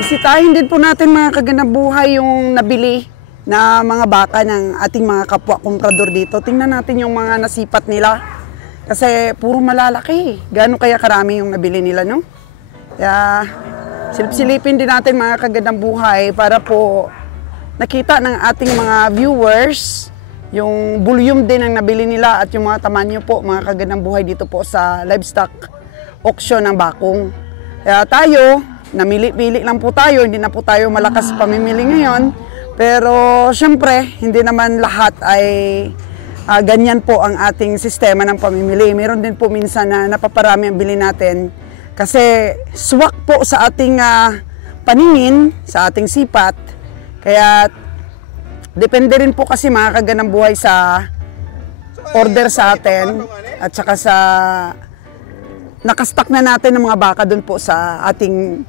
Bisitahin din po natin mga kaganabuhay yung nabili na mga baka ng ating mga kapwa komprador dito. Tingnan natin yung mga nasipat nila. Kasi puro malalaki. Gaano kaya karami yung nabili nila, no? Kaya silip-silipin din natin mga kaganabuhay para po nakita ng ating mga viewers yung volume din ang nabili nila at yung mga tamanyo po mga kaganabuhay dito po sa livestock auction ng bakong. Kaya tayo, namili-pili lang po tayo, hindi na po tayo malakas pamimili ngayon. Pero syempre, hindi naman lahat ay ganyan po ang ating sistema ng pamimili. Meron din po minsan na napaparami ang bili natin kasi swak po sa ating paningin, sa ating sipat. Kaya depende rin po kasi mga kaganabuhay sa order sa atin at saka sa nakastock na natin ng mga baka doon po sa ating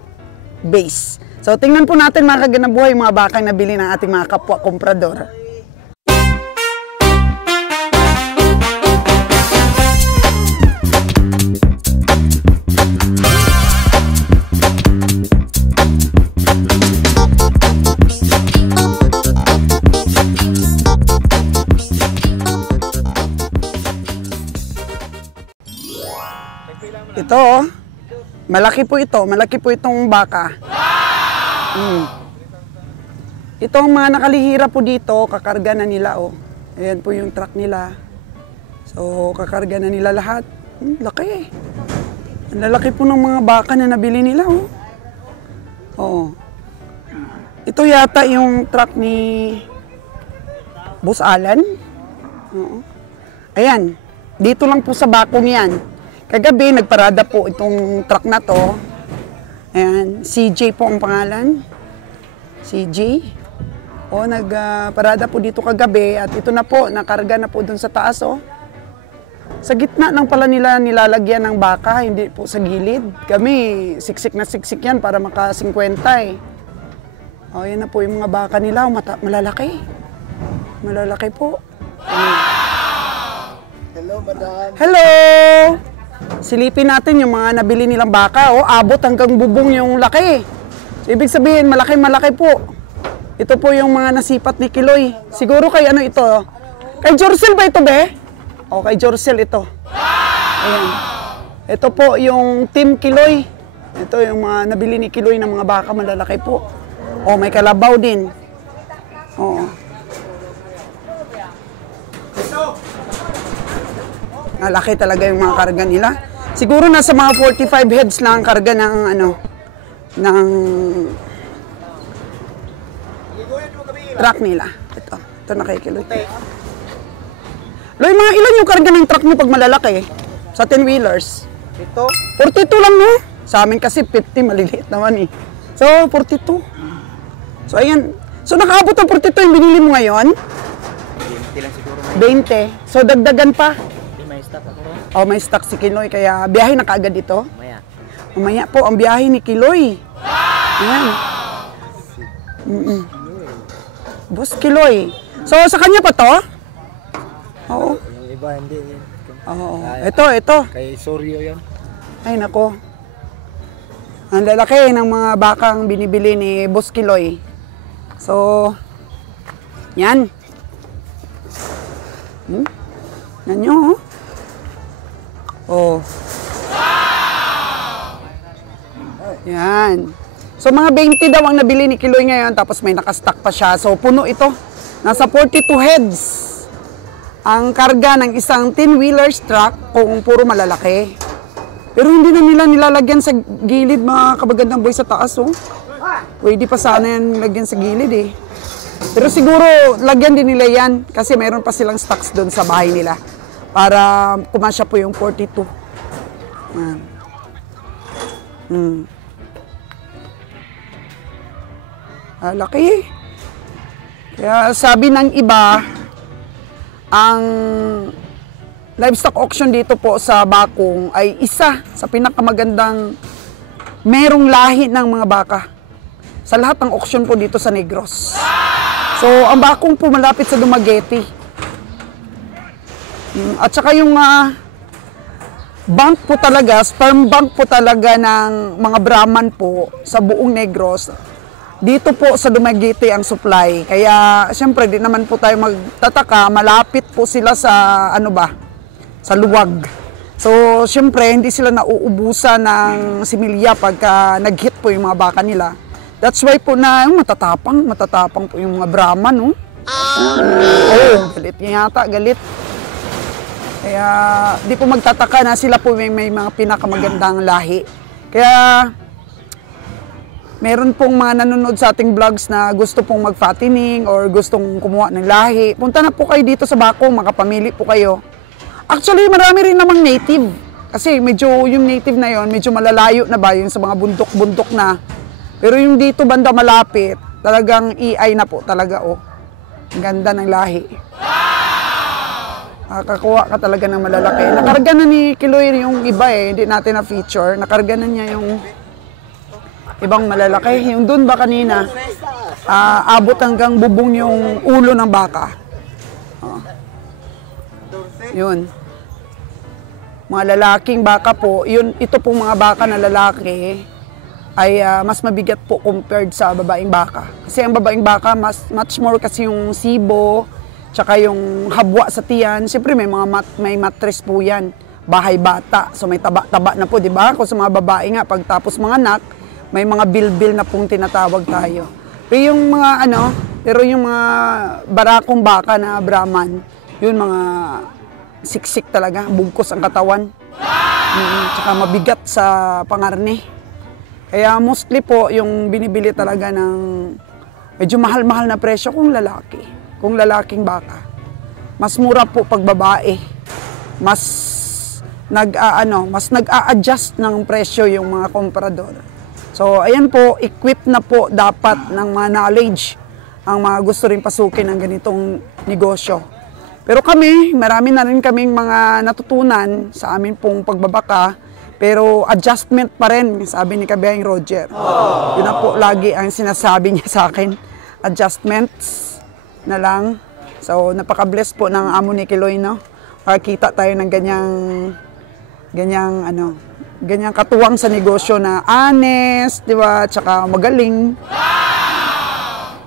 base. So tingnan po natin mga kaganabuhay yung mga bakang nabili ng ating mga kapwa komprador. Ito, malaki po ito. Malaki po itong baka. Ito ang mga nakalihira po dito, kakarga na nila. Oh. Ayan po yung truck nila. So, kakarga na nila lahat. Laki. Ang lalaki po ng mga baka na nabili nila. Oh. Oh. Ito yata yung truck ni Boss Alan. Oo. Ayan, dito lang po sa bakong yan. Kagabi, nagparada po itong truck na to. Ayan, CJ po ang pangalan. CJ. O, nagparada po dito kagabi. At ito na po, nakarga na po dun sa taas. O. Sa gitna lang pala nila nilalagyan ng baka, hindi po sa gilid. Kami, siksik na siksik yan para maka 50 eh. O, yan na po yung mga baka nila. Malalaki. Malalaki po. Hello, madam. Hello! Silipin natin yung mga nabili nilang baka. O, abot hanggang bubong yung laki. So, ibig sabihin, malaki-malaki po. Ito po yung mga nasipat ni Kiloy. Siguro kay ano ito? Kay Jorcel ba ito, be? O, kay Jorcel ito. Ayan. Ito po yung Team Kiloy. Ito yung mga nabili ni Kiloy ng mga baka, malalaki po. O, may kalabaw din. O. Malaki talaga yung mga karga nila. Siguro nasa mga 45 heads lang ang karga ng ano, ng truck nila. Ito na kay Kiloy. Loy, mga ilan yung karga ng truck mo pag malalaki? Sa 10-wheelers? Ito? 42 lang, no? Sa amin kasi 50, maliliit naman eh. So, 42. So, ayan. So, nakaabot ng 42 yung binili mo ngayon? 20 lang siguro. 20. So, dagdagan pa? May stock ako ron. Oh, may stock si Kiloy, kaya biyahe na kaagad ito. Mamaya. Mamaya po ang biyahe ni Kiloy. Ayan. Boss Kiloy. So, sa kanya pa to? Oo. Yung iba hindi. Oo. Ito. Kay Soryo yan. Ay, nako. Ang lalaki ng mga bakang binibili ni Boss Kiloy. So, yan. Yan nyo, oh. Oh. Yan. So, mga 20 daw ang nabili ni Kiloy ngayon, tapos may nakastock pa siya. So, puno ito. Nasa 42 heads ang karga ng isang 10-wheelers truck kung puro malalaki. Pero hindi na nila nilalagyan sa gilid, mga kabagandang boy, sa taas, oh. Pwede pa sana yan lagyan sa gilid, eh. Pero siguro, lagyan din nila yan kasi mayroon pa silang stocks doon sa bahay nila para kumasya po yung 42. Laki. Kaya sabi ng iba, ang livestock auction dito po sa Bakong ay isa sa pinakamagandang merong lahi ng mga baka sa lahat ng auction po dito sa Negros. So, ang Bakong po malapit sa Dumaguete. At saka yung bank po talaga, sperm bank po talaga ng mga Brahman po sa buong Negros. Dito po sa Dumaguete ang supply. Kaya siyempre di naman po tayo magtataka, malapit po sila sa sa luwag. So siyempre hindi sila nauubusan ng similya pagka nag-hit po yung mga baka nila. That's why po na matatapang po yung mga Brahman, no? Oh, galit niya yata, galit. Kaya di po magtataka na sila po may mga pinakamagandang lahi. Kaya meron pong mga nanonood sa ating vlogs na gusto pong mag-fattening or gustong kumuha ng lahi. Punta na po kayo dito sa Bacong, makapamili po kayo. Actually, marami rin namang native. Kasi medyo yung native na yon, medyo malalayo na ba yun sa mga bundok-bundok na. Pero yung dito banda malapit, talagang EI na po talaga, oh. Ang ganda ng lahi. Nakakuha ka talaga ng malalaki. Nakarga na ni Kiloy yung iba hindi natin na-feature. Nakarga na niya yung ibang malalaki. Yung dun ba kanina, abot hanggang bubong yung ulo ng baka. Yun. Mga lalaking baka po, ito pong mga baka na lalaki ay mas mabigat po compared sa babaeng baka. Kasi ang babaeng baka, much more kasi yung sibo, tsaka yung habwa sa tiyan. Siyempre may mattress po yan. Bahay bata. So may taba-taba na po, di ba? Kung sa mga babae nga, pagtapos mga anak, may mga bilbil na pong tinatawag tayo. Pero yung mga barakong baka na Brahman, yun mga siksik talaga, bugkos ang katawan. Tsaka mabigat sa pangarne. Kaya mostly po, yung binibili talaga ng medyo mahal-mahal na presyo kung lalaki. Kung lalaking baka. Mas mura po pag babae. Mas nag-a-adjust ng presyo yung mga komprador. So, ayan po, equipped na po dapat ng mga knowledge ang mga gusto rin pasukin ng ganitong negosyo. Pero kami, marami na rin kaming mga natutunan sa amin pong pagbabaka, pero adjustment pa rin, sabi ni Kabiyahing Roger. Yun na po lagi ang sinasabi niya sa akin. Adjustments na lang. So, napaka-bless po ng amo ni Kiloy, no? Makakita tayo ng ganyang katuwang sa negosyo na honest, di ba? Tsaka magaling.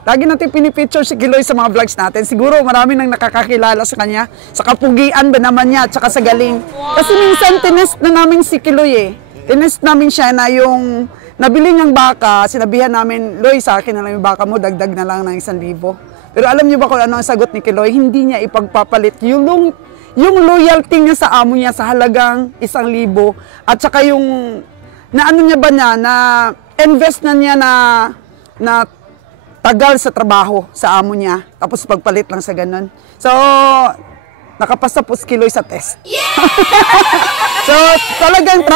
Lagi natin pinipicture si Kiloy sa mga vlogs natin. Siguro marami nang nakakakilala sa kanya. Sa kapugian ba naman niya, tsaka sa galing. Kasi minsan tinest na namin si Kiloy Tinest namin siya na yung nabili niyang baka, sinabihan namin, Loy, sa akin na lang yung baka mo, dagdag na lang ng 1,000. Pero alam niyo ba kung ano ang sagot ni Kiloy? Hindi niya ipagpapalit yung loyalty niya sa amo niya sa halagang 1,000. At saka yung, na invest na niya na tagal sa trabaho sa amo niya. Tapos pagpalit lang sa ganun. So, nakapasa po si Kiloy sa test. Yeah! So, talagang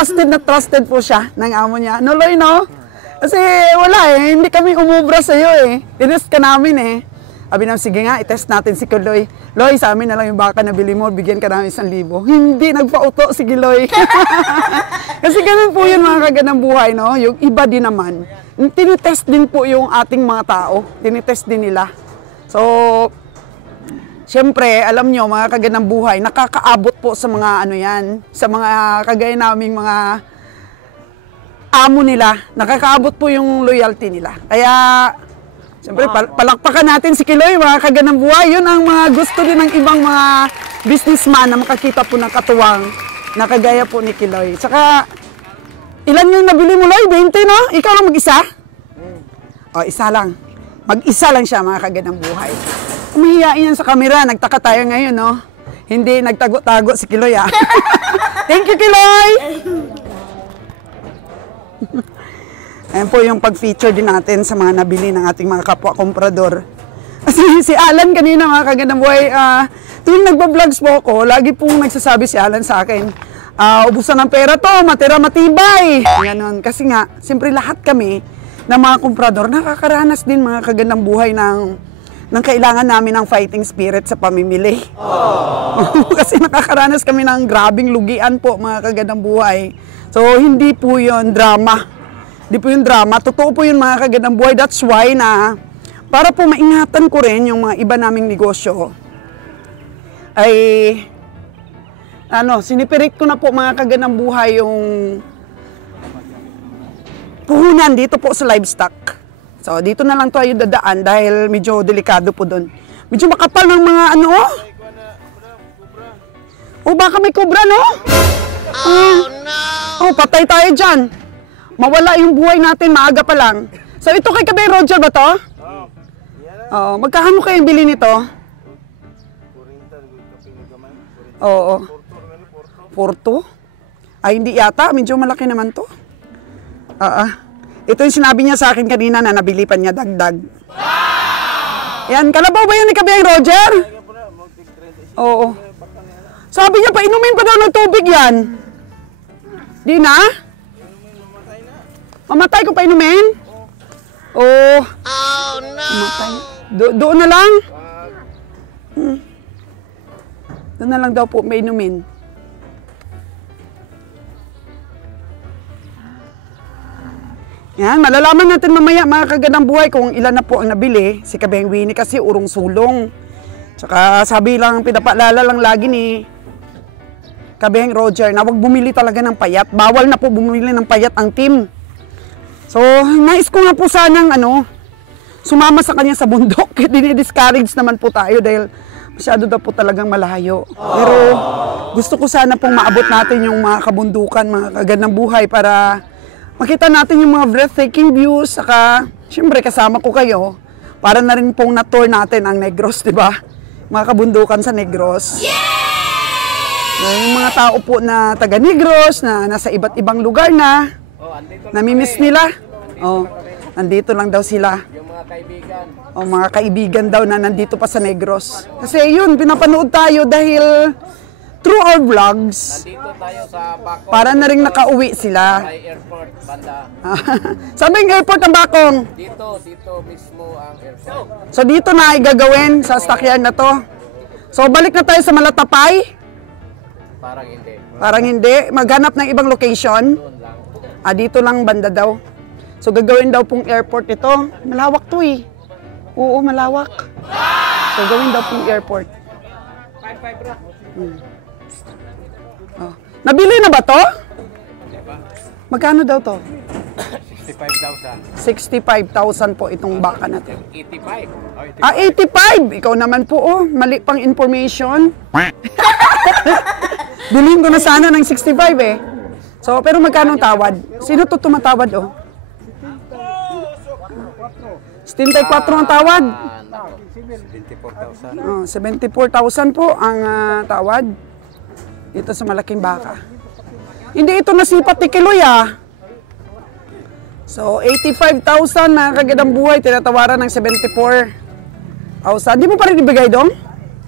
trusted po siya ng amo niya. No, Loy, no? Kasi wala hindi kami umubra sa'yo Tinest ka namin Sabi namin, sige nga, itest natin si Kiloy. Loy, sa amin na lang yung baka na bili mo, bigyan ka namin 1,000. Hindi, nagpauto si Kiloy. Kasi ganun po yun mga kaganang buhay, no? Yung iba din naman. Tinitest din po yung ating mga tao. Tinitest din nila. So, siyempre, alam nyo, mga kaganang buhay, nakakaabot po sa mga sa mga kagaya naming mga amo nila. Nakakaabot po yung loyalty nila. Kaya, siyempre, palakpakan natin si Kiloy, mga kaganang buhay. Yun ang mga gusto din ng ibang mga businessman na makakita po ng katuwang na kagaya po ni Kiloy. Saka, ilan yung nabili mo, Loy? 20, no? Ikaw lang mag-isa? O, isa lang. Mag-isa lang siya, mga kaganang buhay. Umihiyain yan sa camera. Nagtaka tayo ngayon, no? Hindi nagtago-tago si Kiloy, Thank you, Kiloy! Ayan po yung pag-feature din natin sa mga nabili ng ating mga kapwa-komprador. Kasi si Alan kanina, mga kaganang buhay, tuwing nagpa-vlogs po ako, lagi pong nagsasabi si Alan sa akin, ubusan ng pera to, matira matibay. Ganon. Kasi nga, siyempre lahat kami ng mga komprador, nakakaranas din mga kagandang buhay ng kailangan namin ng fighting spirit sa pamimili. Kasi nakakaranas kami ng grabing lugian po mga kagandang buhay. So, hindi po yun drama. Hindi po yun drama. Totoo po yun mga kagandang buhay. That's why na, para po maingatan ko rin yung mga iba naming negosyo, ay Sinipirit ko na po mga kaganang buhay yung puhunan dito po sa livestock. So, dito na lang tayo dadaan dahil medyo delikado po doon. Medyo makapal ng mga oh, baka may kubra, no? Oh, no! Oh, patay tayo dyan. Mawala yung buhay natin, maaga pa lang. So, ito kay Kabeng Roger ba to? Oo. Magkano kayong bili nito? Oo. Porto? Ay, hindi yata. Medyo malaki naman to. Ito yung sinabi niya sa akin kanina na nabili pa niya dagdag. Yan, kalabaw ba yun ni Kabeng Roger? Oo. Sabi niya, painumin pa daw ng tubig yan. Di na? Mamatay kung painumin? Oh. Oh, no! Mamatay. Doon na lang? Doon na lang daw po mainumin. Yan, malalaman natin mamaya mga kaganang buhay kung ilan na po ang nabili. Si Kabeng Winnie kasi urong sulong. Tsaka sabi lang, pinapaalala lang lagi ni Kabeng Roger na huwag bumili talaga ng payat. Bawal na po bumili ng payat ang team. So, nais ko nga po sanang sumama sa kanya sa bundok. Dini-discourage naman po tayo dahil masyado daw po talagang malayo. Pero gusto ko sana pong maabot natin yung mga kabundukan, mga kaganang buhay para makita natin yung mga breathtaking views, saka siyempre kasama ko kayo para na rin pong na-tour natin ang Negros, di ba? Mga kabundukan sa Negros. Yung mga tao po na taga Negros, na nasa iba't ibang lugar na, namimiss nila. Nandito lang daw sila. Yung mga kaibigan. Mga kaibigan daw na nandito pa sa Negros. Kasi yun, pinapanood tayo dahil through our vlogs, Nandito tayo sa Bacong. para na rin nakauwi sila. May airport, banda. Saan ba yung airport ang Bacong? Dito mismo ang airport. So dito na igagawin sa stockyard na to. So balik na tayo sa Malatapay. Parang hindi. Parang hindi. Maghanap ng ibang location. Doon lang. Dito lang banda daw. So gagawin daw pong airport ito. Malawak to eh. Oo, malawak. So gawin daw pong airport. 5-5 bro. Nabili na ba to? Magkano daw to? 65,000. 65,000 po itong baka na to. 85. 85! Ikaw naman po, mali pang information. Bilhin ko na sana ng 65 eh. So, pero magkano ang tawad? Sino to tumatawad oh? 74 ang tawad. 74,000 po ang tawad. Dito sa malaking baka. Hindi ito nasipat ni Kiloy ah. So, 85,000 na kagadang buhay, tinatawaran ng 74,000. Di mo pa rin ibigay dong?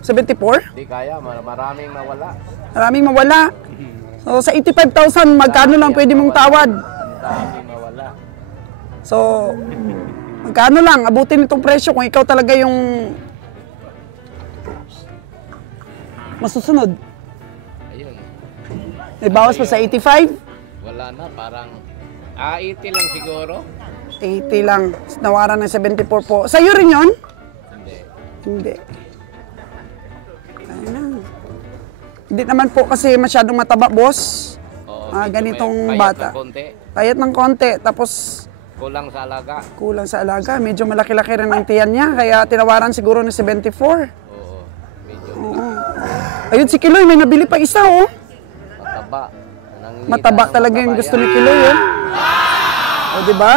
74? Hindi kaya, maraming mawala. Maraming mawala. So, sa 85,000, magkano lang pwede mong tawad? Maraming mawala. So, magkano lang, abutin itong presyo kung ikaw talaga yung masusunod. Ayun. May bawas pa sa 85? Wala na, parang 80 lang siguro. 80 lang. Nawaran ng 74 po. Sa'yo rin yun? Hindi. Hindi. Ayun. Hindi naman po kasi masyadong mataba, boss. Oo, Ganitong may bata. payat ng konti. Payat ng konti. Tapos, Kulang sa alaga. kulang sa alaga. Medyo malaki-laki rin ang tiyan niya. Kaya tinawaran siguro ng 74. Oo, medyo Ayun, si Kiloy, may nabili pa isa, oh. mataba. Mataba talaga yung gusto ni Kiloy, eh. O, diba?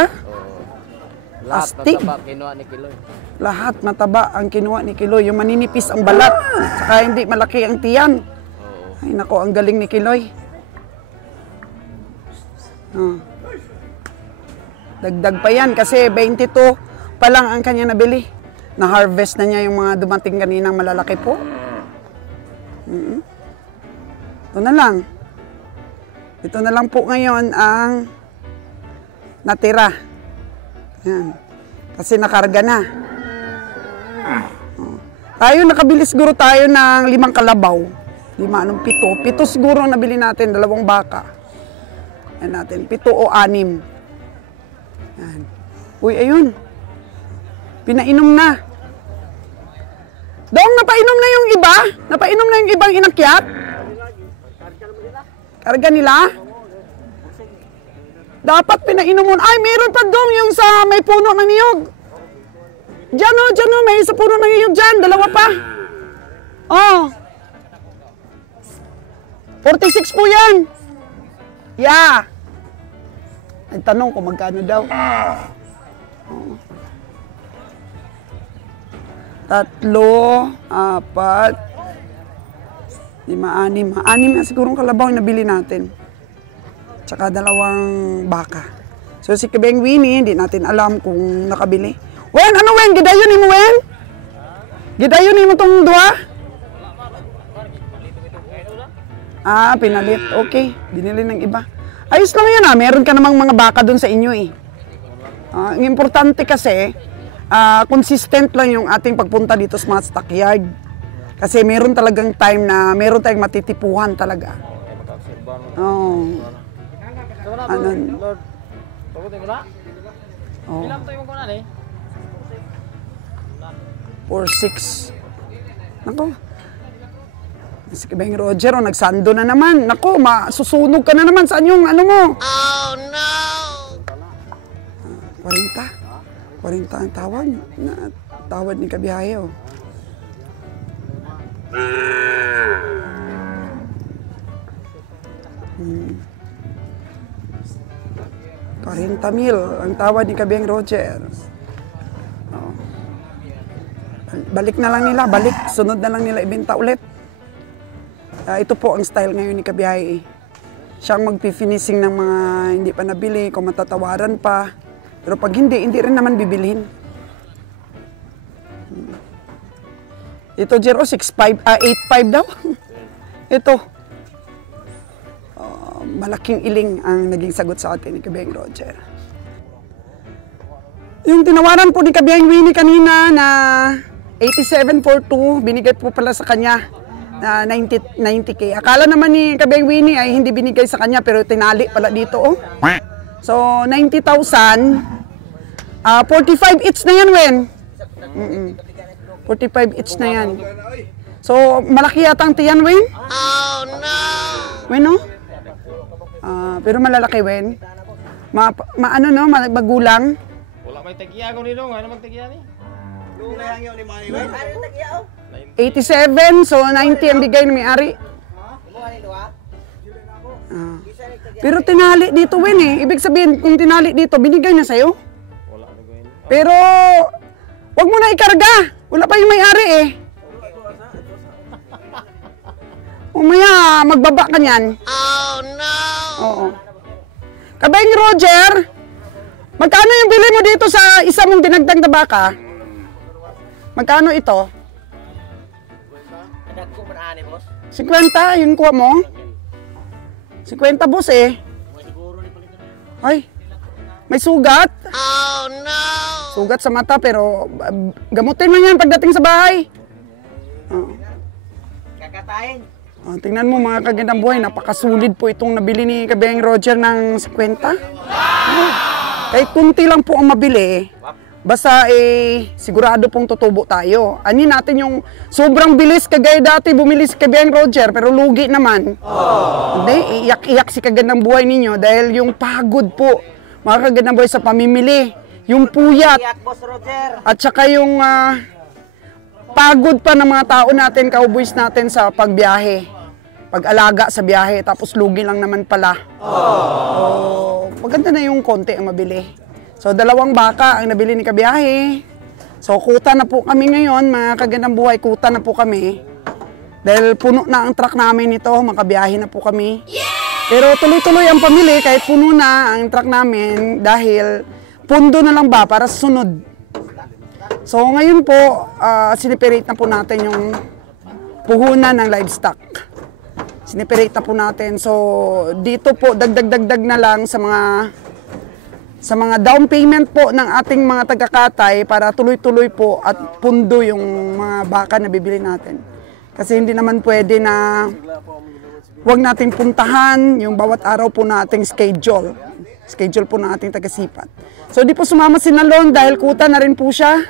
Lahat Astig. mataba, kinuha ni Kiloy. Lahat mataba ang kinuha ni Kiloy. Yung maninipis ang balat. Saka hindi malaki ang tiyan. Oo. Ay, nako, ang galing ni Kiloy. Dagdag pa yan kasi 22 pa lang ang kanya nabili. Na-harvest na niya yung mga dumating kaninang malalaki po. Ito na lang. Ito na lang po ngayon ang natira. Yan. Kasi nakarga na. Tayo, nakabili siguro tayo ng 5 kalabaw. 7. 7 siguro ang nabili natin, 2 baka. Yan natin, 7 o 6. Yan. Uy, ayun. Pinainom na. Dong, napainom na yung iba? Napainom na yung ibang inakyat? Karga nila? Dapat pinainom mo. Ay, meron pa dong yung sa may puno ng niyog. Diyan o, may isa puno ng niyog dyan. Dalawa pa. Oh. 46 po yan. Yeah. Nagtanong kung magkano daw. Oh. 3, 4, 5, 6. 6 na sigurong kalabaw yung nabili natin. Tsaka 2 baka. So si Kabeng Winnie, hindi natin alam kung nakabili. Wen, ano Wen? Gidayon ni mo Wen? Gidayon ni mo tong 2? Ah, pinalit. Okay. Binili ng iba. Ayos lang yan Meron ka namang mga baka doon sa inyo eh. Ang importante kasi, consistent lang yung ating pagpunta dito sa mga stockyard. Kasi meron talagang time na meron tayong matitipuhan talaga. Oh. Ano? Oh. 4-6. Nako. Si Kabeng Roger, nagsando na naman. Nako, masusunog ka na naman sa yung ano mo. Oh no! 40 ang tawad. Tawad ni Kabiyahe, oh. 40,000 ang tawad ni Kabeng Roger. Oh. Balik na lang nila, sunod na lang nila ibenta ulit. Ito po ang style ngayon ni Kabiyahe. Siyang magpi-finishing ng mga hindi pa nabili, kung matatawaran pa. Pero pag hindi rin naman bibilhin. Ito, Jero, 8.5 daw. Ito. Malaking iling ang naging sagot sa atin ni Kabeng Roger. Yung tinawaran po ni Kabeng Winnie kanina na 8742, binigay po pala sa kanya na 90K. Akala naman ni Kabeng Winnie ay hindi binigay sa kanya pero tinali pala dito. Oh. So, 90,000. 45 each na yan, Wen. 45 each na yan. So, malaki yata ang tiyan, Wen? Oh, no! Wen, no? Pero malalaki, Wen. Ano, no? Magulang. Wala may tagya ko nito. Ano magtagya ni? 87, so 90 ang bigay ni may-ari. Pero tinali dito, Wen, eh. Ibig sabihin, kung tinali dito, binigay na sa'yo. Pero, wag mo na ikarga. Wala pa yung may-ari eh. Umaya, magbaba ka niyan. Oh no! Oo. Kabeng Roger, magkano yung bili mo dito sa isa mong dinagdag na baka? Magkano ito? 50, yun kuha mo? 50 boss eh. Ay, may sugat? Oh no! Sugat sa mata pero gamutin mo yan pagdating sa bahay. Kakatayin. Tingnan mo mga kagandang buhay, napakasulid po itong nabili ni Kabeng Roger ng 50. Kahit kunti lang po ang mabili, basta sigurado pong tutubo tayo. Ani natin yung sobrang bilis kagaya dati bumili si Kabeng Roger pero lugi naman. Hindi, iyak-iyak si kagandang buhay ninyo dahil yung pagod po, mga kagandang buhay sa pamimili, yung puyat, at saka yung pagod pa ng mga tao natin, cowboys natin sa pagbiyahe, pag-alaga sa biyahe, tapos lugi lang naman pala. So, maganda na yung konti ang mabili. So, 2 baka ang nabili ni Kabiyahe. So, kuta na po kami ngayon, mga kagandang buhay, kuta na po kami. Dahil puno na ang truck namin ito, makabiyahe na po kami. Pero tuloy-tuloy ang pamili, kahit puno na ang truck namin, dahil pundo na lang ba para sunod. So, ngayon po, siniperate na po natin yung puhunan ng livestock. Siniperate na po natin. So, dito po, dagdag-dagdag na lang sa mga down payment po ng ating mga taga-Katay para tuloy-tuloy po at pundo yung mga baka na bibili natin. Kasi hindi naman pwede na huwag nating puntahan yung bawat araw po na ating schedule. Schedule po ng ating taga-sipat. So, di po sumama si Nalon dahil kuta na rin po siya.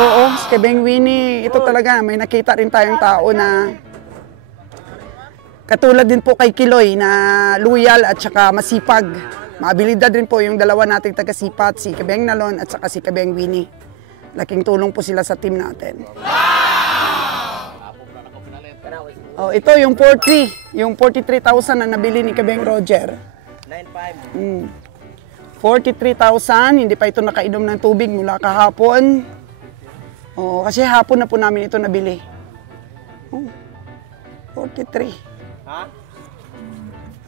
Oo, si Kabeng Winnie, ito talaga, may nakita rin tayong tao na Katulad din po kay Kiloy na loyal at saka masipag. Maabilidad rin po yung dalawa nating taga-sipat, si Kabeng Nalon at saka si Kabeng Winnie. Laking tulong po sila sa team natin. Oh, ito yung 43, yung 43,000 na nabili ni Kabeng Roger. 43,000, hindi pa ito nakainom ng tubig mula kahapon. Oh, kasi hapon na po namin ito nabili. Oh, 43. Ha?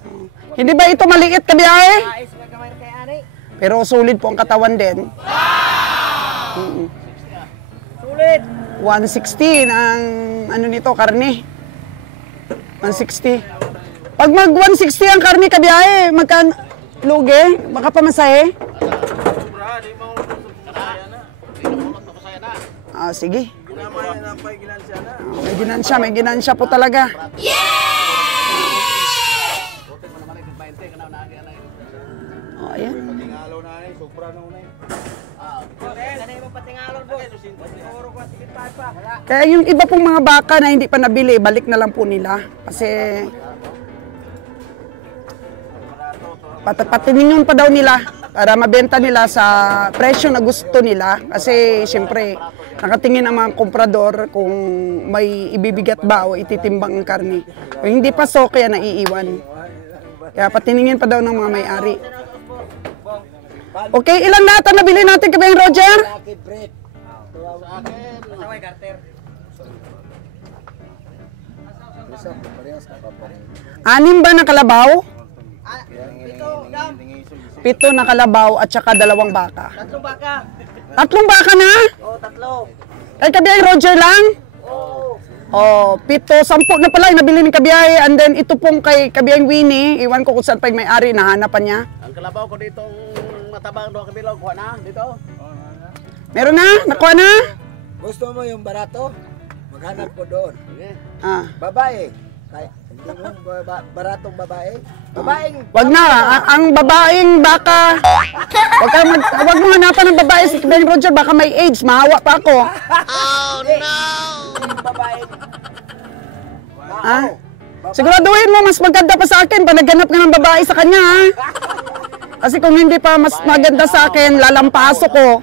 Oh. Hindi ba ito maliit, kabiyahe? Pero solid po ang katawan din. Sulit! 160 ang ano nito, karne. 160. Pag mag 160 ang karne, kabiyahe, magkan lugi, baka pamasahe. Ah, sige. May ginansya po talaga. Oh, ayan. Kaya yung iba pong mga baka na hindi pa nabili, balik na lang po nila. Kasi patiningon pa daw nila para mabenta nila sa presyo na gusto nila. Kasi siyempre, nakatingin ang mga komprador kung may ibibigat ba o ititimbang ang karne. Kung hindi pa so, kaya naiiwan. Kaya patiningin pa daw ng mga may-ari. Okay, ilan lahat ang nabili natin, Kabeng Roger? Anim ba na kalabaw? 7 na kalabaw at saka 2 baka. 3 baka. 3 baka na? Oo, 3. Ay, Kabeng Roger lang? Oh, 7, 10 na pala yung nabili ni Kabiyahe. And then ito pong kay Kabeng Winnie, iwan ko kung saan pa yung may-ari, nahanapan niya. Ang kalabaw ko dito, matabang doon kabilaw, kuha na dito. Meron na? Nakuha na? Gusto mo yung barato? Maghanap ko doon. Ah. Babae. Kaya, hindi mo baratong babae? Babaeng... Wag na, ang babaeng baka. Wag mo hanapan ng babae si Kabeng Roger, baka may AIDS, mahawa pa ako. Babaeng... Ah? Siguraduhin mo, mas maganda pa sa akin pag naghanap ka ng babae sa kanya, ha? Kasi kung hindi pa mas maganda sa akin, lalampaso ko.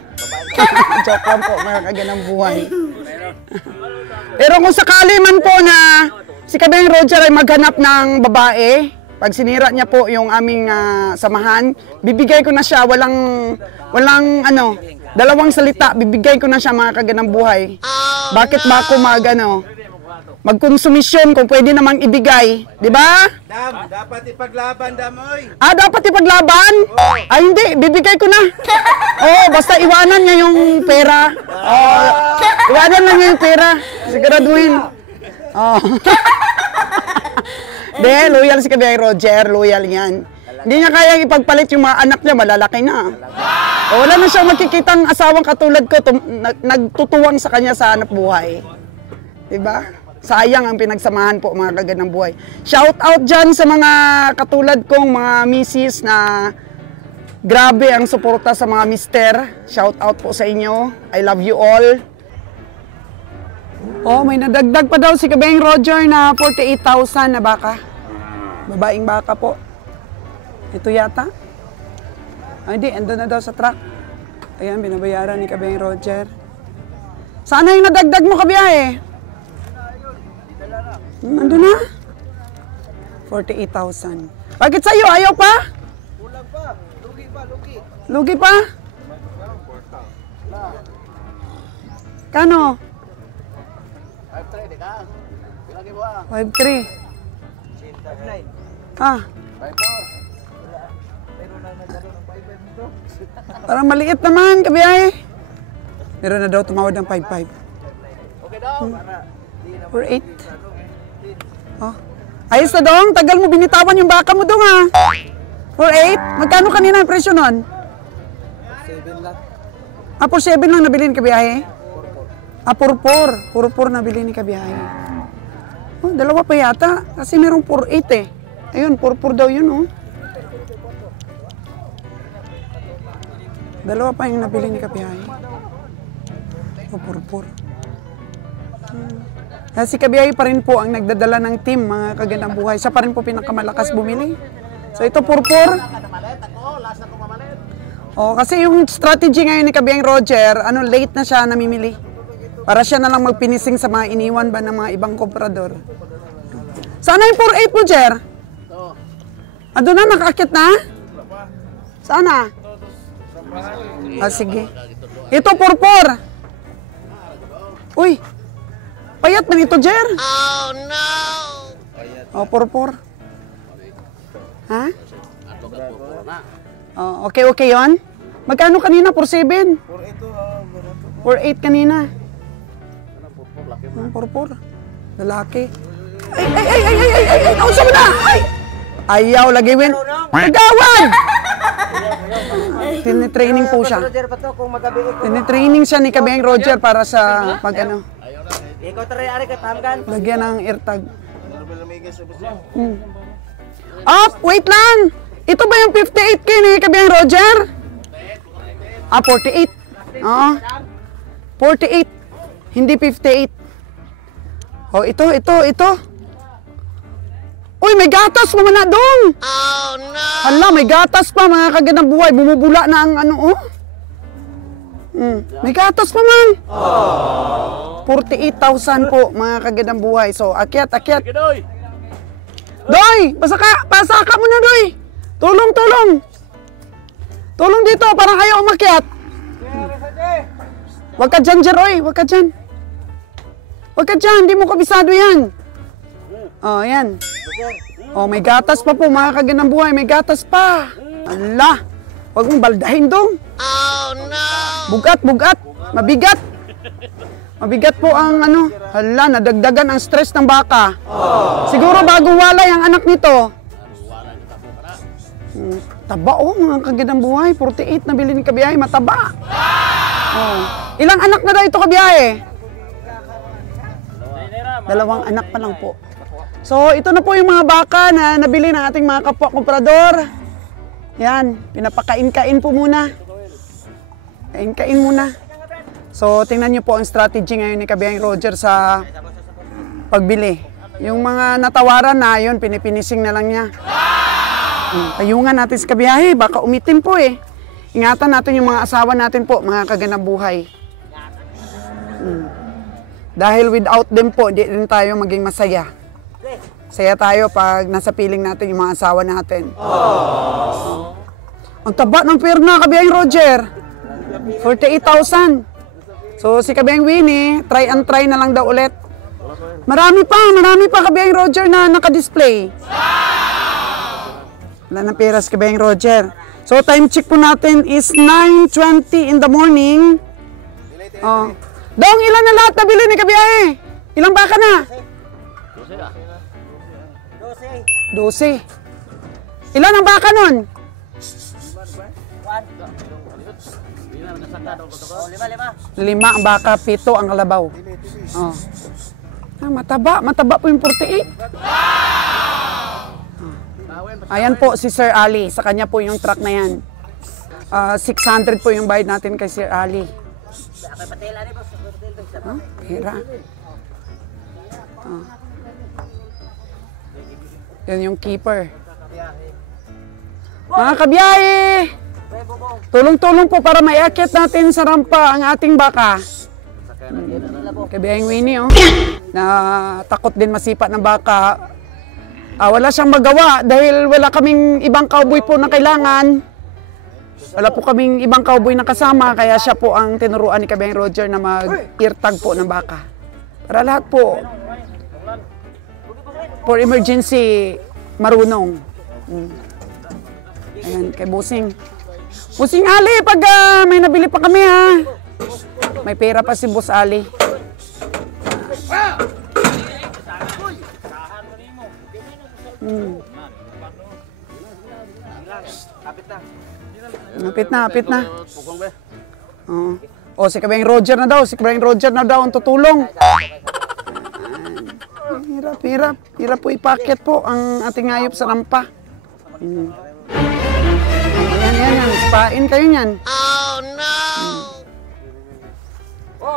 Joke lang po, mga kaganang buhay. Pero kung sakali man po na si Kabeng Roger ay maghanap ng babae, pag sinira niya po yung aming samahan, bibigay ko na siya, walang 2 salita, bibigay ko na siya, mga kaganang buhay. Bakit ba ako magkonsumisyon kung pwede namang ibigay, di ba? Dam, dapat ipaglaban, Damoy. Ah, dapat ipaglaban? Ay, hindi, bibigay ko na. Basta iwanan niya yung pera. Iwanan lang niya yung pera. Siguraduhin. De, loyal si Kabeng Roger, loyal yan. Hindi niya kayang ipagpalit yung mga anak niya, malalaki na. Wala na siyang makikitang asawang katulad ko, nagtutuwang sa kanya sa hanap buhay. Diba? Sayang ang pinagsamahan po, mga kaganang buhay. Shout out dyan sa mga katulad kong mga misis na grabe ang suporta sa mga mister. Shout out po sa inyo. I love you all. May nadagdag pa daw si Kabeng Roger na 48,000 na baka. Babaeng baka po. Ito yata. Hindi, ando na daw sa truck. Ayan, binabayaran ni Kabeng Roger. Sana yung nadagdag mo, Kabiyahe? Ando na? 48,000. Bakit sa'yo? Ayaw pa? Kulang pa. Lugi pa, lugi. Lugi pa? Kano? 5-3, di ka? Ilagi mo 5-3. 5-9. Ah, 5-4. parang maliit naman, Kabiyahe. Meron na daw tumawad ng 5-5. Okay daw. 4-8. Ayos na dong, tagal mo binitawan yung baka mo dong, ha? 4-8? Magkano kanina ang presyo nun? 7 lang. 4-7 lang nabili ni Kabiyahe? 4-4. 4-4 nabili ni Kabiyahe. Dalawa pa yata. Kasi merong 4-8 eh. Ayun, 4-4 daw yun, Dalawa pa yung nabili ni Kabiyahe. 4-4. Si Kabiyay pa rin po ang nagdadala ng team, mga kagandang buhay. Siya pa rin po pinakamalakas bumili. So ito, purpur. Oh, kasi yung strategy ngayon ni Kabiyang Roger, late na siya namimili. Para siya na lang magpinising sa mga iniwan ba ng mga ibang komprador. Sana yung 4-8 mo, Jer? Ado na, nakakit na? Sana? Sige. Ito, purpur. Uy, payat man ito, Jer. Oh, no! Oh, purpur. Ha? Oh, okay yun? Magkano kanina? 4-7? 4-8 kanina. Purpur. Lalaki. Ay! Nausa mo na! Ay! Ayaw, lagi win. Kagawan! Tinitraining po siya. Tinitraining siya ni Kabiyang Roger para sa pag-ano. Ikaw taray ari kay pamgan. Lagyan ng airtag. Wait lang! Ito ba yung 58K ni Kabiyang Roger? 48. Oo. 48. Hindi 58. Oh, ito. Uy, may gatas pa man na doon. Oh, no. Hala, may gatas pa, mga kagandang buhay. Bumubula na ang may gatas pa man. 48,000 po, mga kagandang buhay. So, akyat. Doy, pasaka mo na, Doy. Tulong. Tulong dito, parang ayaw umakyat. Huwag ka dyan, Jeroy. Huwag ka dyan, hindi mo kabisado yan. Oh, yan. Oh, may gatas pa po, mga kagandang buhay. May gatas pa. Ala, huwag mong baldahin dong. Oh, no. Bugat. Mabigat. Mabigat po ang Hala, nadagdagan ang stress ng baka. Siguro bago walay ang anak nito. Taba mga kagandang buhay. 48 na bili ni Kabiyay, mataba. Oh. Ilang anak na daw ito, Kabiyay? 2 anak pa lang po. So, ito na po yung mga baka na nabili ng ating mga kapwa komprador. Yan, pinapakain-kain po muna. Kain muna. So, tingnan nyo po ang strategy ngayon ni Kabiyang Roger sa pagbili. Yung mga natawaran na, yun, pinipinising na lang niya. Tayungan natin si Kabiyay, baka umitim po eh. Ingatan natin yung mga asawa natin po, mga kagandang buhay. Dahil without them po, di rin tayo maging masaya. Saya tayo pag nasa piling natin yung mga asawa natin. Ang taba ng pera na, Kabiyang Roger. 48,000. So si Kabiyang Winnie, try na lang daw ulit. Marami pa Kabiyang Roger na naka-display. Wala ng pera si Kabiyang Roger. So time check po natin is 9:20 in the morning. Oh. Dong, ilan na lahat nabili ni Kabiyay? Ilang baka na? 12. Ilan ang baka nun? 5 ang baka, 7 ang kalabaw. Oh. Mataba po yung 48. Ayan po si Sir Ali, sa kanya po yung truck na yan. 600 po yung bayad natin kay Sir Ali. Pera. Yan yung keeper. Mga kabiyahe, tulong-tulong po para maiakit natin sa rampa ang ating baka. Kabiyaheng Winnie, na takot din masipa ng baka. Wala siyang magawa dahil wala kaming ibang cowboy po na kailangan. Wala po kaming ibang cowboy na kasama, kaya siya po ang tinuruan ni Kabiyaheng Roger na mag-eartag po ng baka. Para lahat po, for emergency, marunong. Ayan, kay Busing. Busing Ali, pag may nabili pa kami ha. May pera pa si Boss Ali. Apit na. O, si Kabiyaheng Roger na daw. Si Kabiyaheng Roger na daw ang tutulong. Hirap po ipakit po ang ating hayop sa rampa. Yan. Spain kayo niyan. Oh, no!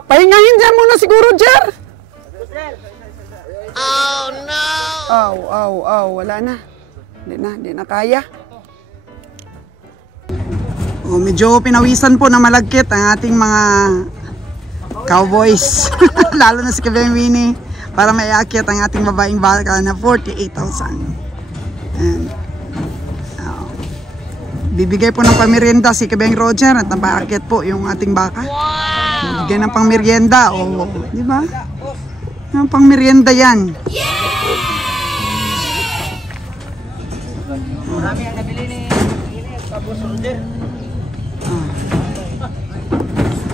Pahingahin dyan muna siguro, Jer. Wala na. Hindi na kaya. Medyo pinawisan po na malagkit ang ating mga cowboys. Lalo na si Kabeng Winnie para maiakyat ang ating babaeng baka na 48,000. And bibigay po ng pamerienda si Kabeng Roger at napaakyat po yung ating baka. Bibigay ng pangmerienda di ba? Yung pangmerienda yan. Marami ang nabili ni Kabos Roger.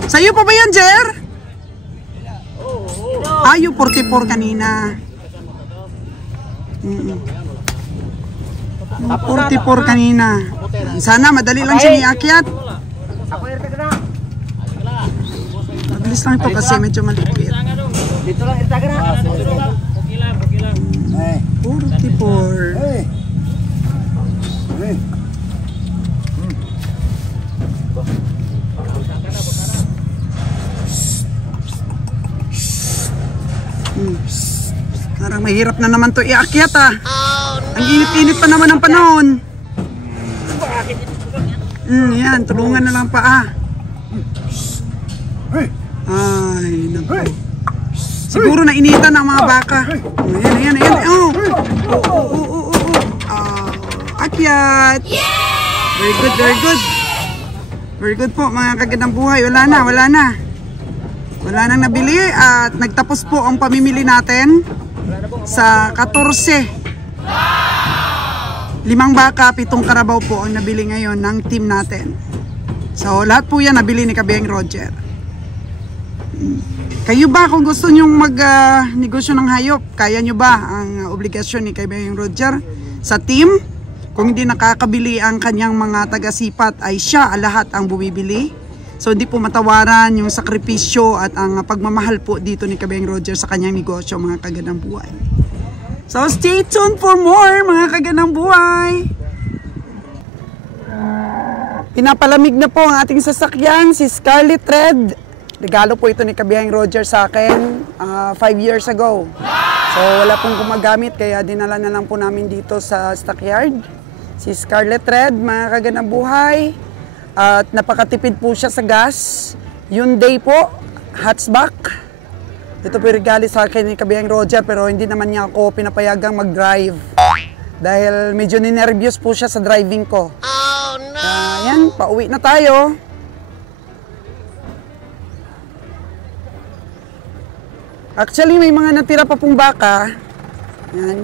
Sa'yo pa ba yan, Jer? Yung 44 kanina. 44 kanina. Sana madali lang siya iakyat. Mabilis lang ito kasi medyo malipit. Dito lang irtaga na. 44. Parang mahirap na naman to iakyat Ang init-init pa naman ang panahon. Yan, tulungan na lang pa Ay, naku. Siguro nainitan ang mga baka. Ayan. Akyat. Very good. Very good po mga kagandang buhay. Wala na. Wala nang nabili at nagtapos po ang pamimili natin sa 14. 5 baka, 7 karabaw po ang nabili ngayon ng team natin. So lahat po yan nabili ni Kabeng Roger. Kayo ba kung gusto nyong mag-negosyo ng hayop, kaya nyo ba ang obligasyon ni Kabeng Roger sa team? Kung hindi nakakabili ang kanyang mga taga-sipat ay siya lahat ang bumibili. So hindi po matawaran yung sakripisyo at ang pagmamahal po dito ni Kabeng Roger sa kanyang negosyo mga kagandang buhay. So stay tuned for more mga kagandang buhay. Pinapalamig na po ang ating sasakyan, si Scarlet Red. Regalo po ito ni Kabeng Roger sa akin 5 years ago. So wala pong gumagamit kaya dinala na lang po namin dito sa stockyard. Si Scarlet Red, mga kagandang buhay. At napakatipid po siya sa gas. Hyundai po, hatchback. Ito po regalo sa akin ni Kabeng Roger pero hindi naman niya ako pinapayagang mag-drive. Dahil medyo ninervyos po siya sa driving ko. Oh no! Yan, pauwi na tayo. Actually, may mga natira pa pong baka. Yan.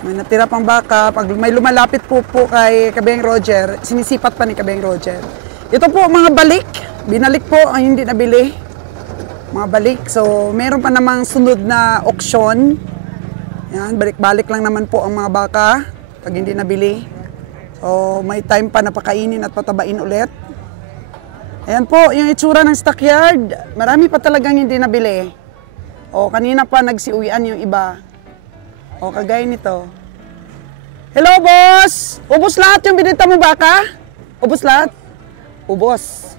May natira pang baka. Pag may lumalapit po kay Kabeng Roger, sinisipat pa ni Kabeng Roger. Ito po, mga balik. Binalik po ang hindi nabili. Mga balik. So, meron pa namang sunod na auction. Yan, balik-balik lang naman po ang mga baka pag hindi nabili. So, may time pa na pakainin at patabain ulit. Ayan po, yung itsura ng stockyard. Marami pa talagang hindi nabili. O, kanina pa nagsiuwian yung iba. O, kagaya nito. Hello, boss! Ubos lahat yung binita mo baka? Ubos lahat? Ubos.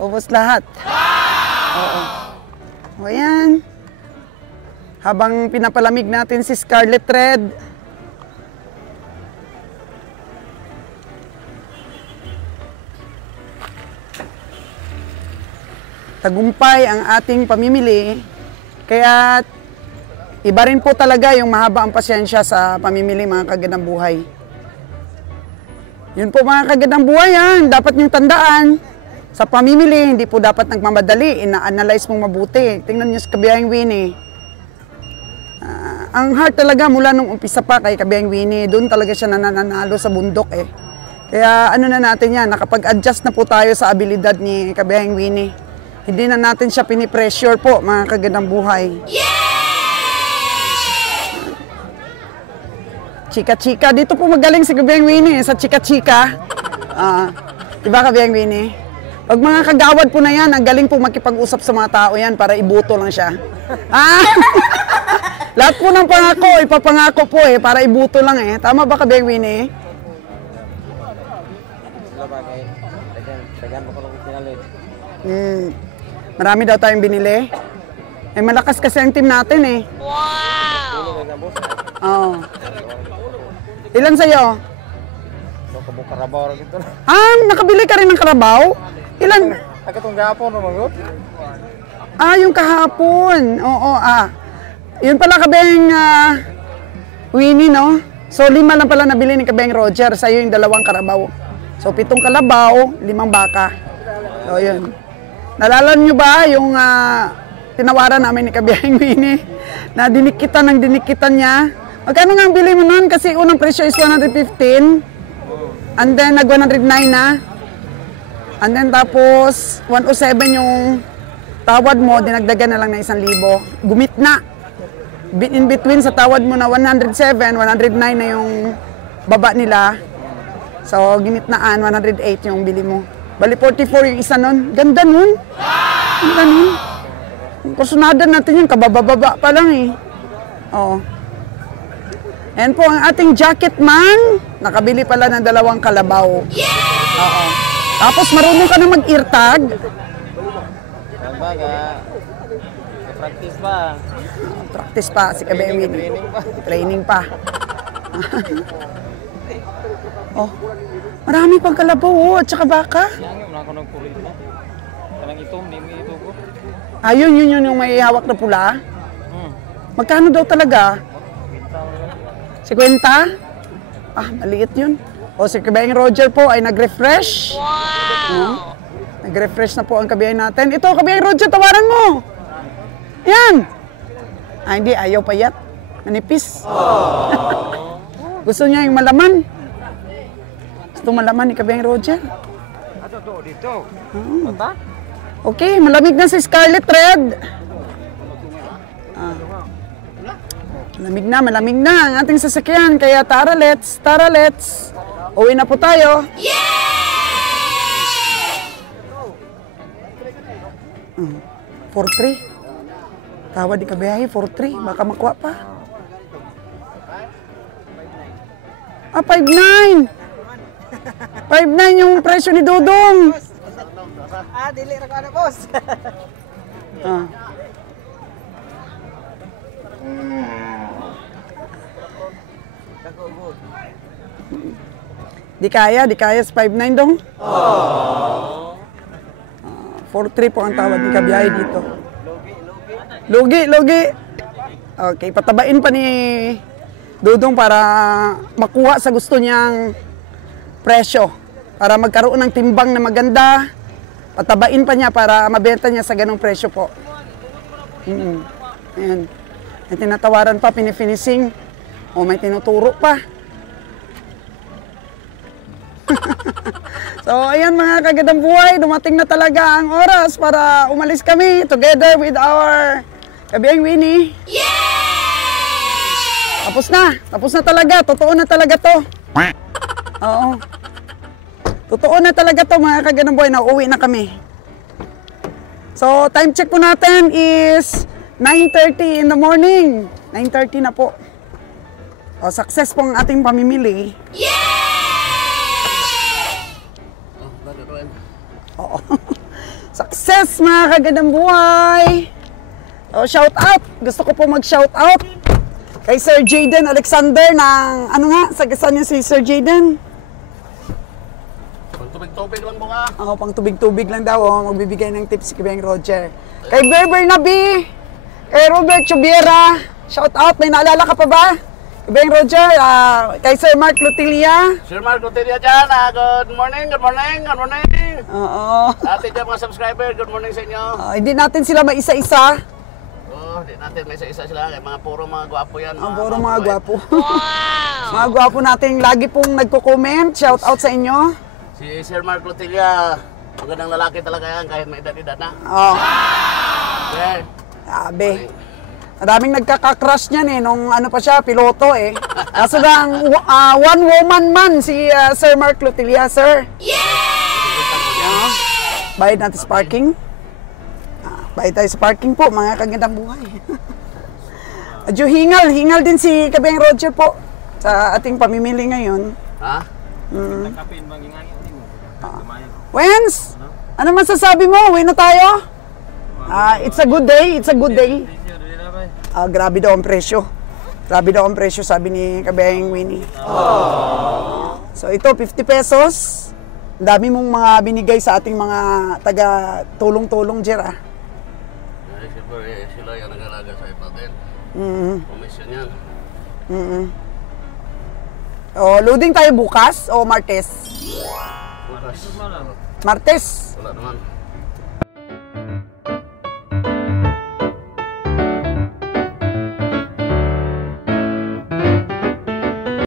Ubos lahat. Oo. O, ayan. Habang pinapalamig natin si Scarlet Red. Tagumpay ang ating pamimili. Kaya iba rin po talaga yung mahaba ang pasyensya sa pamimili mga kagandang buhay. Yun po mga kagandang buhay yan. Dapat niyong tandaan. Sa pamimili, hindi po dapat nagmamadali. Ina-analyze mong mabuti. Tingnan niyo sa Kabeng Winnie. Ang heart talaga mula nung umpisa pa kay Kabeng Winnie. Doon talaga siya nananalo sa bundok eh. Kaya ano na natin yan. Nakapag-adjust na po tayo sa abilidad ni Kabeng Winnie. Hindi na natin siya pinipressure po mga kagandang buhay. Chika-chika. Dito po magaling si Kabeng Winnie sa chika-chika. Diba Kabeng Winnie? Pag mga kagawad po na yan, ang galing po makipag-usap sa mga tao yan para ibuto lang siya. Lahat po ng pangako, ipapangako po eh, para ibuto lang eh. Tama ba Kabeng Winnie? Marami daw tayong binili. Eh malakas kasi ang team natin eh. Wow! boss. Oo. Ilan sa'yo? So, kabuk karabaw rin ito. Ah, nakabili ka rin ng karabaw? Ilan? Agad gapon naman yun. Ah, yung kahapon. Oo, Yun pala kabeng Winnie, no? So, 5 lang pala nabili ni kabeng Roger. Sa'yo yung 2 karabaw. So, 7 kalabaw, 5 baka. So, yun. Nalala nyo ba yung tinawaran namin ni kabeng Winnie? Na dinikitan niya. Magkano nga ang bili mo nun? Kasi unang presyo is 115. And then, nag 109 na. And then, tapos, 107 yung tawad mo, dinagdagan na lang na 1,000. Gumit na. In between sa tawad mo na 107, 109 na yung baba nila. So, ginitnaan, 108 yung bili mo. Bali, 44 yung isa nun. Ganda nun. Ganda nun. Kusunadan natin yun, kabababa pa lang eh. Oo. Ayan po ang ating jacket man. Nakabili pala ng 2 kalabaw. Oo. Tapos marunong ka na mag-eartag. Baga, practice pa. Practice pa si Kabeng Winnie. Training pa. Oh. Marami pang kalabaw at saka baka. Yan yung ako nagpulit mo. Kanang itom, di mo ito ko. Ayun, yun yung may hawak na pula. Magkano daw talaga? 50? Ah, maliit yun. O si Kabeng Roger po ay nag-refresh. Wow! Nag-refresh na po ang kabiyahe natin. Ito, Kabeng Roger, tawaran mo! Yan! Ah, hindi, ayaw payat. Manipis. Gusto niya yung malaman. Gusto malaman ni Kabeng Roger. Ato to, dito. Mata? Okay, malamig na si Scarlet Red. Malamig na ang ating sasakyan. Kaya tara, let's. Uwi na po tayo. Yeah! 4-3. Tawad di kabiyahe, 4-3. Baka makuha pa. 5-9. 5-9 yung presyo ni Dudong. Dili ra ko ano, boss. Di kaya sa 5-9 dong. 4-3 po ang tawad ni kabiyahe dito. Lugi. Okay, patabain pa ni Dudong para makuha sa gusto niyang presyo. Para magkaroon ng timbang na maganda. Patabain pa niya para mabenta niya sa ganong presyo po. Ayan. May tinatawaran pa, pinifinishing. O may tinuturo pa. So, ayan mga kagandang buhay, dumating na talaga ang oras para umalis kami together with our Kabeng Winnie. Yeah! Tapos na talaga, totoo na talaga to. Oo. Totoo na talaga to mga kagandang buhay, nauwi na kami. So, time check po natin is 9:30 in the morning. 9:30 na po. O, success po ang ating pamimili. Oo. Success mga kagandang buhay. So, shout out. Gusto ko po mag-shout out kay Sir Jaden Alexander ng sagasan niya si Sir Jaden. Pang tubig-tubig lang bunga. Oo, pang tubig-tubig lang daw. Magbibigay ng tips si Kabeng Roger. Kay Berber Nabi, kay Robert Chubiera, shout out. May naalala ka pa ba? Kabeng Roger, kay Sir Mark Lutilia. Sir Mark Lutilia dyan, good morning. Oo. Atin dyan mga subscriber, good morning sa inyo. Hindi natin sila maisa-isa. Hindi natin may isa-isa sila, mga puro mga gwapo yan. Puro mga gwapo. Mga gwapo nating lagi pong nagko-comment, shout out sa inyo. Si Sir Mark Lutilia, magandang lalaki talaga yan, kahit may edad-edad na. Oo. Okay. Sabi. Maraming nagkaka-crush niyan nung pa siya, piloto Kaso lang, one woman man si Sir Mark Lutilia, sir. Bayad natin sa parking. Bayad tayo sa parking po, mga kagandang buhay. Adyo hingal din si Kabeng Roger po sa ating pamimili ngayon. Ha? Wens, ano masasabi mo? Uwi na tayo? It's a good day. Grabe daw ang presyo. Grabe daw ang presyo, sabi ni Kabayang Winnie. So ito, 50 pesos. Ang dami mong mga binigay sa ating mga taga-tulong-tulong, Jer, ah. Eh, siyempre, sila yung nag-alaga sa natin. Komisyon yan. O, loading tayo bukas o Martes? Bukas. Martes. Wala naman.